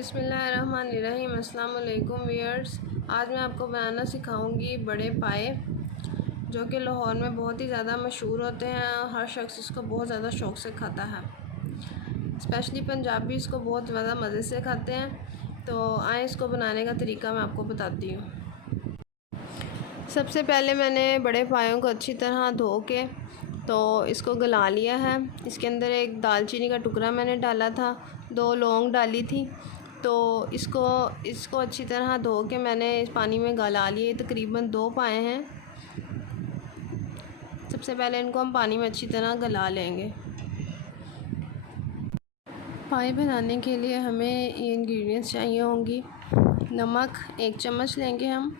बिस्मिल्लाहिर्रहमानिर्रहीम। अस्सलाम वालेकुम व्यूअर्स। आज मैं आपको बनाना सिखाऊंगी बड़े पाए, जो कि लाहौर में बहुत ही ज़्यादा मशहूर होते हैं। हर शख्स इसको बहुत ज़्यादा शौक़ से खाता है, स्पेशली पंजाबी इसको बहुत ज़्यादा मज़े से खाते हैं। तो आए इसको बनाने का तरीका मैं आपको बताती हूँ। सबसे पहले मैंने बड़े पायों को अच्छी तरह धो के तो इसको गला लिया है। इसके अंदर एक दालचीनी का टुकड़ा मैंने डाला था, 2 लौंग डाली थी। तो इसको अच्छी तरह धो के मैंने इस पानी में गला लिए। तकरीबन 2 पाए हैं। सबसे पहले इनको हम पानी में अच्छी तरह गला लेंगे। पाए बनाने के लिए हमें ये इंग्रेडिएंट्स चाहिए होंगी। नमक 1 चम्मच लेंगे हम,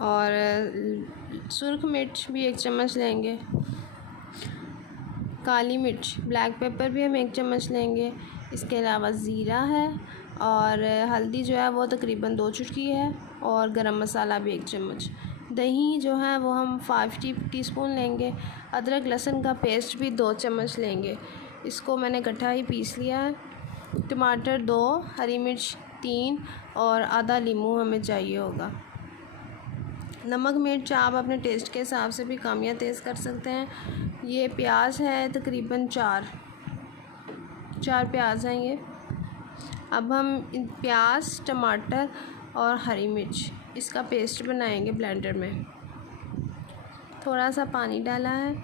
और सुर्ख मिर्च भी 1 चम्मच लेंगे। काली मिर्च ब्लैक पेपर भी हम 1 चम्मच लेंगे। इसके अलावा ज़ीरा है, और हल्दी जो है वो तकरीबन 2 चुटकी है, और गरम मसाला भी 1 चम्मच। दही जो है वो हम 5 टीस्पून लेंगे। अदरक लहसुन का पेस्ट भी 2 चम्मच लेंगे। इसको मैंने इकट्ठा ही पीस लिया है। टमाटर 2, हरी मिर्च 3, और आधा लीमू हमें चाहिए होगा। नमक मिर्च आप अपने टेस्ट के हिसाब से भी कम या तेज़ कर सकते हैं। ये प्याज है तकरीबन 4 प्याज हैं ये। अब हम प्याज, टमाटर और हरी मिर्च इसका पेस्ट बनाएंगे ब्लेंडर में। थोड़ा सा पानी डाला है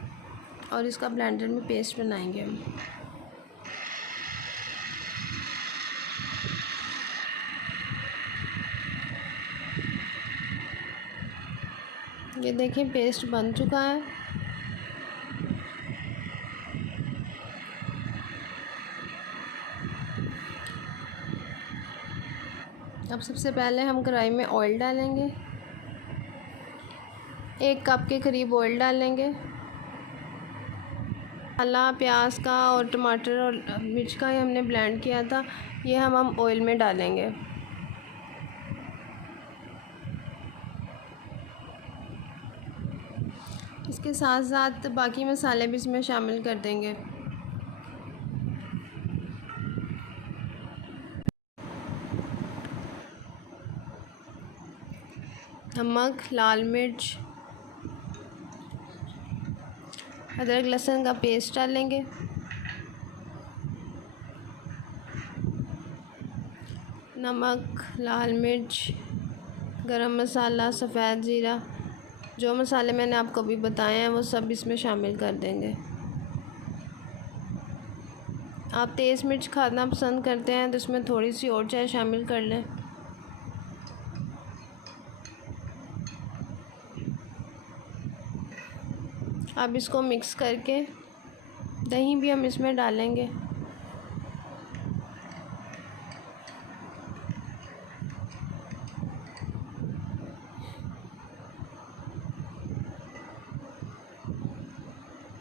और इसका ब्लेंडर में पेस्ट बनाएंगे हम। ये देखें पेस्ट बन चुका है। अब सबसे पहले हम कढ़ाई में ऑयल डालेंगे। 1 कप के करीब ऑयल डालेंगे। मसाला प्याज का और टमाटर और मिर्च का ही हमने ब्लेंड किया था, ये हम ऑयल में डालेंगे। इसके साथ साथ बाकी मसाले भी इसमें शामिल कर देंगे। नमक, लाल मिर्च, अदरक लहसुन का पेस्ट डालेंगे। नमक, लाल मिर्च, गरम मसाला, सफ़ेद ज़ीरा, जो मसाले मैंने आपको अभी बताए हैं वो सब इसमें शामिल कर देंगे। आप तेज़ मिर्च खाना पसंद करते हैं तो इसमें थोड़ी सी और चाय शामिल कर लें। अब इसको मिक्स करके दही भी हम इसमें डालेंगे।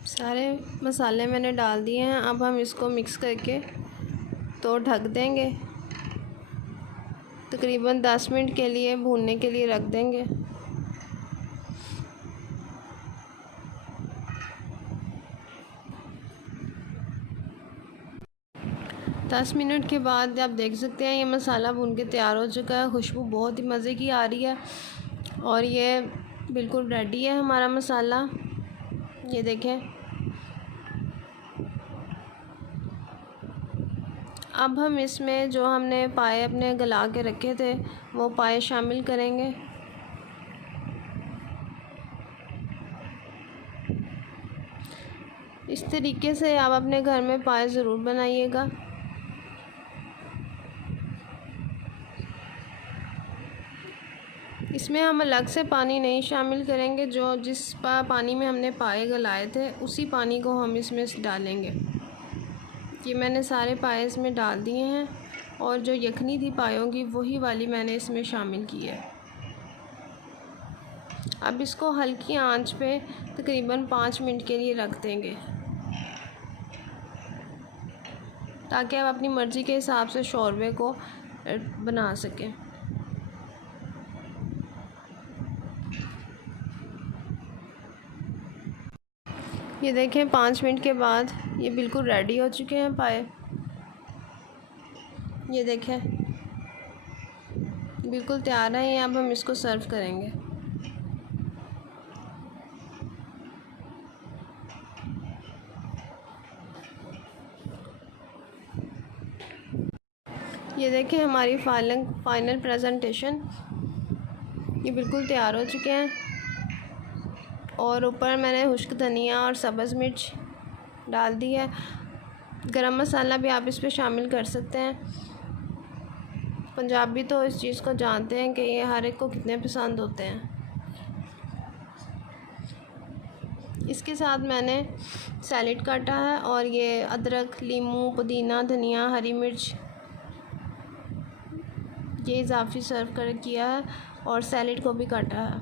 सारे मसाले मैंने डाल दिए हैं। अब हम इसको मिक्स करके तो ढक देंगे। तकरीबन 10 मिनट के लिए भूनने के लिए रख देंगे। दस मिनट के बाद आप देख सकते हैं ये मसाला भून के तैयार हो चुका है। खुशबू बहुत ही मज़े की आ रही है, और ये बिल्कुल रेडी है हमारा मसाला। ये देखें। अब हम इसमें जो हमने पाए अपने गला के रखे थे वो पाए शामिल करेंगे। इस तरीके से आप अपने घर में पाए ज़रूर बनाइएगा। इसमें हम अलग से पानी नहीं शामिल करेंगे। जिस पानी में हमने पाए गलाए थे उसी पानी को हम इसमें डालेंगे। ये मैंने सारे पाए इसमें डाल दिए हैं, और जो यखनी थी पायों की वही वाली मैंने इसमें शामिल की है। अब इसको हल्की आंच पे तकरीबन 5 मिनट के लिए रख देंगे, ताकि आप अपनी मर्ज़ी के हिसाब से शोरबे को बना सकें। ये देखें 5 मिनट के बाद ये बिल्कुल रेडी हो चुके हैं पाए। ये देखें बिल्कुल तैयार है। अब हम इसको सर्व करेंगे। ये देखें हमारी फाइनल प्रेजेंटेशन, ये बिल्कुल तैयार हो चुके हैं। और ऊपर मैंने खुश्क धनिया और सब्ज़ मिर्च डाल दी है। गरम मसाला भी आप इस पे शामिल कर सकते हैं। पंजाबी तो इस चीज़ को जानते हैं कि ये हर एक को कितने पसंद होते हैं। इसके साथ मैंने सैलेड काटा है और ये अदरक, लीमू, पुदीना, धनिया, हरी मिर्च ये इजाफ़ी सर्व कर किया है और सैलेड को भी काटा है।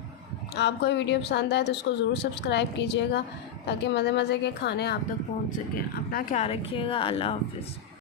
आपको ये वीडियो पसंद आए तो इसको ज़रूर सब्सक्राइब कीजिएगा ताकि मज़े मज़े के खाने आप तक पहुंच सकें। अपना ख्याल रखिएगा। अल्लाह हाफ़िज़।